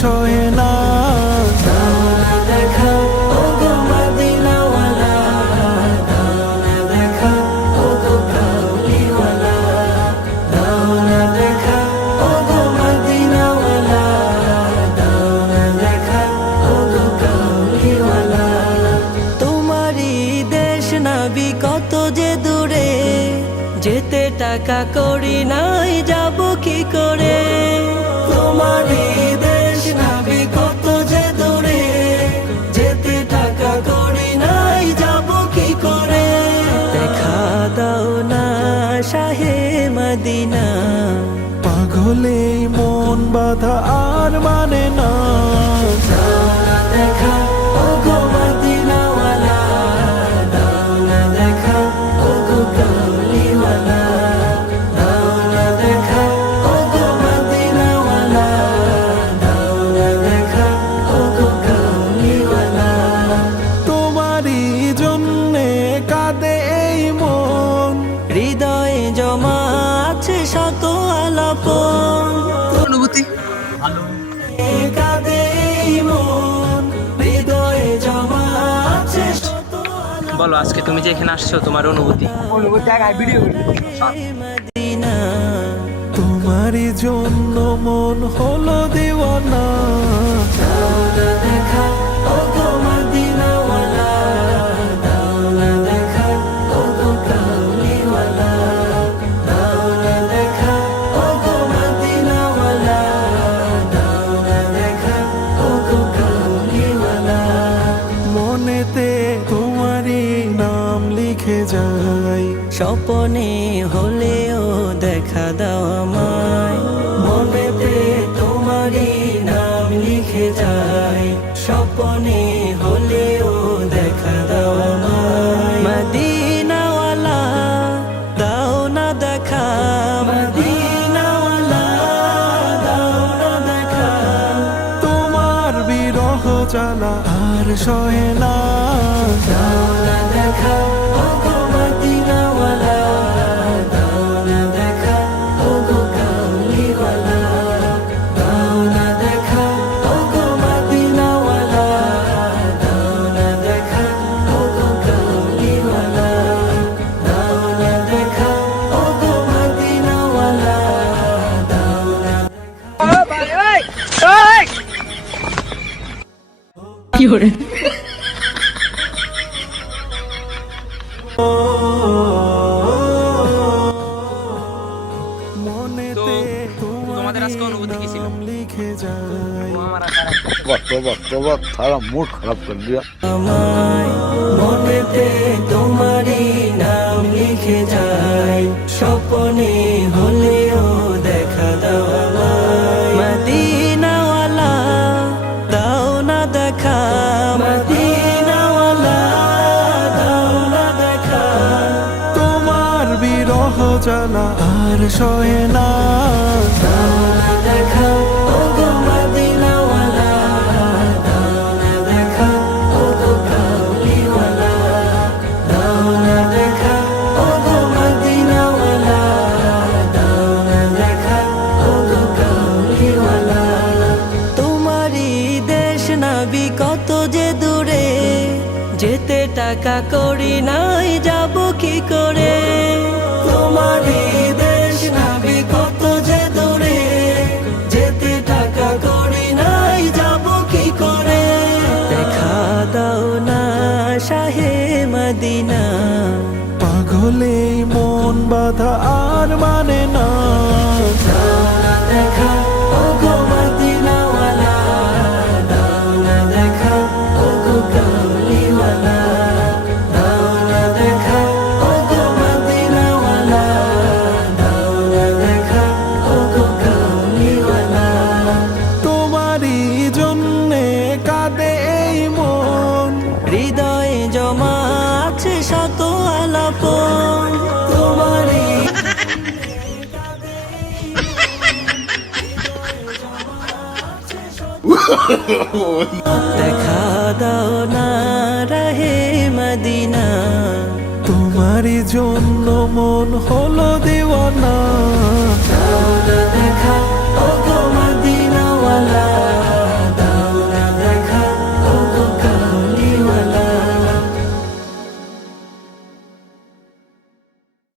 সহে না। দাও না দেখা ওগো মদিনাওয়ালা, দাও না দেখা ওগো কামলিওয়ালা, দাও না দেখা ওগো মদিনাওয়ালা, দাও না দেখা ওগো কামলিওয়ালা। তোমারই দেশ নবী কত যে দূরে, যেতে টাকা করি নাই যাব কি করে। তোমারই দেশ নবী কত যে দূরে, যেতে টাকা করি নাই যাব কি করে। দেখা দাও না শাহে মদিনা, পাগলে মন বাধা আর মানে না। দাও না দেখা ওগো মদিনাওয়ালা, দাও না দেখা ওগো কামলিওয়ালা, দাও না দেখা ওগো মদিনাওয়ালা, দাও না দেখা ওগো কামলিওয়ালা। তোমারই জন্যে কাঁদে এই মন, হৃদয়ে জমা আছে শত আলাপন। অনুভূতি ভালো। কাঁদে এই মন, হৃদয়ে জমা আছে শত বলো, আজকে তুমি যে এখানে আসছো তোমার অনুভূতি। অনুভূতি আগে ভিডিও মদিনা। তোমারই জন্য মন হলো দিওয়ানা। দাও না দেখা ওগো মদিনাওয়ালা, দাও না দেখা ওগো কামলিওয়ালা, দাও না দেখা ওগো মদিনাওয়ালা, দাও না দেখা ওগো কামলিওয়ালা। মনেতে তোমারই নাম লিখে যাই, স্বপনে হলেও দেখা দাও আমায়। মনেতে তোমারই নাম লিখে যাই, স্বপনে হলেও দেখা দাও আমায়। মদিনাওয়ালা দাও না দেখা, মদিনাওয়ালা দাও না দেখা। তোমার বিরহ জ্বালা আর সহে না। দাও না দেখা ওগো মদিনাওয়ালা, দাও না দেখা ওগো কামলিওয়ালা, দাও না দেখা ওগো মদিনাওয়ালা, দাও না দেখা ওগো কামলিওয়ালা, দাও না দেখা ওগো মদিনাওয়ালা, দাও না কি করে মনেতে তোমাদের আজকে অনুভূতি কি ছিল? নাম লিখে যাই সারা মুড খারাপ করে দিয়া। আমায়। মনেতে তোমারই নাম লিখে যাই, স্বপনে হলেও দেখা দাও আমায়। মদিনাওয়ালা দাও না দেখা, মদিনাওয়ালা দাও না দেখা। তোমার বিরহ জ্বালা আর সহে না। দাও না দেখা ওগো মদিনাওয়ালা, দাও না দেখা ওগো কামলিওয়ালা, দাও না দেখা ওগো মদিনাওয়ালা, দাও না দেখা ওগো কামলিওয়ালা। তোমারই দেশ নবী কত যে দূরে, যেতে টাকা করি নাই যাব কি করে। তোমারই দেশ নবী কত যে দূরে, যেতে টাকা করি নাই যাব কি করে। দেখা দাও না শাহে মদিনা, পাগলে মন বাধা আর মানে না। দাও না দেখা ওগো মদিনাওয়ালা, দাও না দেখা ওগো কামলিওয়ালা, দাও না দেখা ওগো মদিনাওয়ালা, দাও না দেখা ওগো কামলিওয়ালা। তোমারই জন্যে কাঁদে এই মন, হৃদয়ে জমা আছে শত আলাপন। তোমারই দেখা দাও না রাহে মদিনা, তোমারই জন্য মন হলো দিওয়ানা।